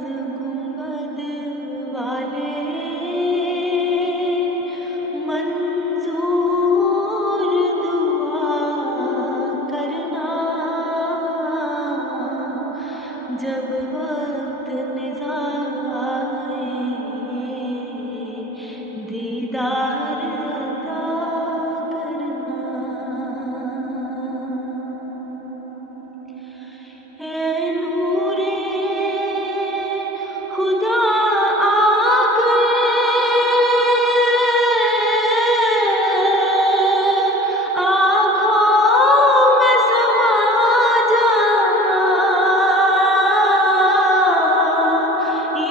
गुंबद वाले मंजूर दुआ करना जब वक्त निज़ार आए दीदार अता करना। ऐ नूरे खुदा आकर आँखों में समा जाना,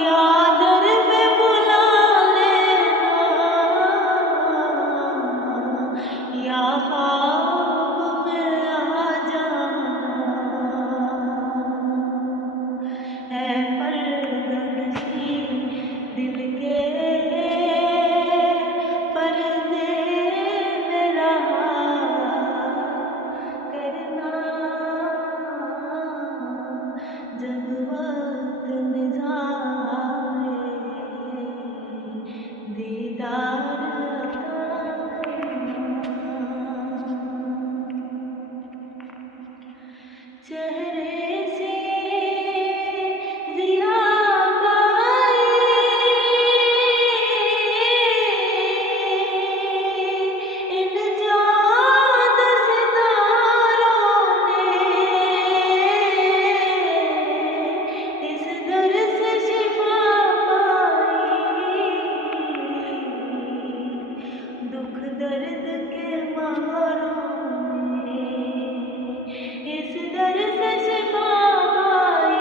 या दर पे बुला लेना, या ख्वाब में आ जाना। है पर्दनशी दिल के पर्दे में रहा करना जब वक्त निज़ार आए दीदार अता करना। चेहरे से ज़िया पाई इन चाँद सितारों ने, इस दर से शिफा पाई दुख दर्द के मारों ने, इस दर से शिफा पाई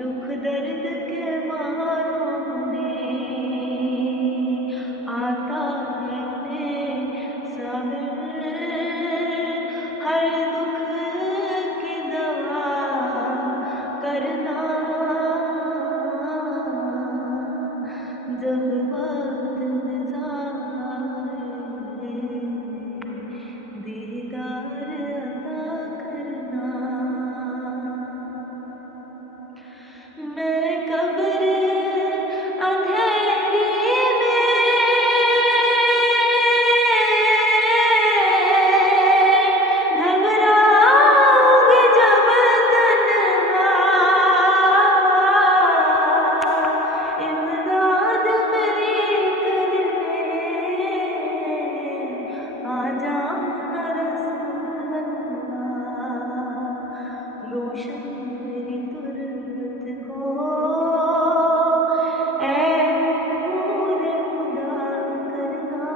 दुख दर्द के मारों ने। आता है सब्र हर दुख की दवा करना जब वक्त निज़ार आए दीदार अता करना। मैं कब्र अंधेरी में घबराऊंगी जब तन्हा, इमदाद मेरी करने आ जाना रसूल अल्लाह। रोशन मेरी तुरबत को ऐ नूर खुदा करना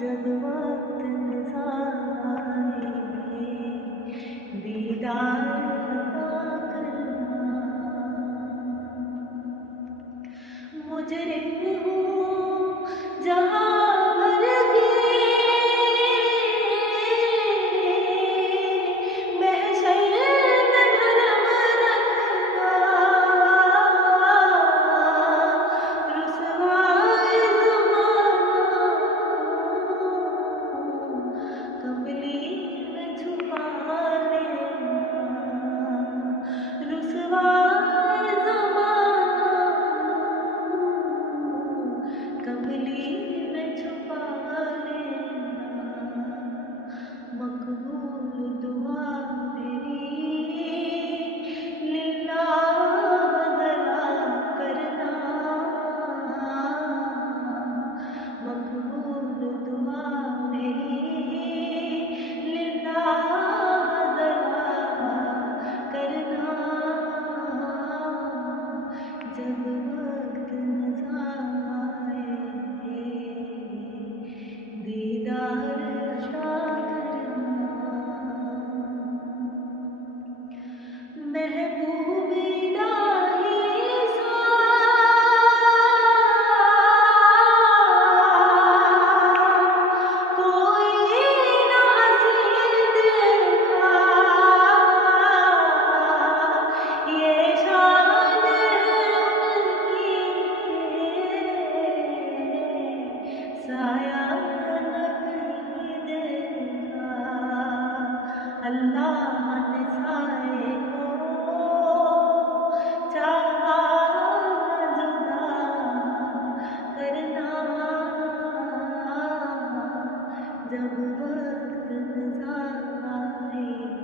जब वक्त निज़ार आए दीदार अता करना। मुजरिम हूँ जहाँ भर की साए को चाहा न जुदा करना, जब वक्त ज़ा आए।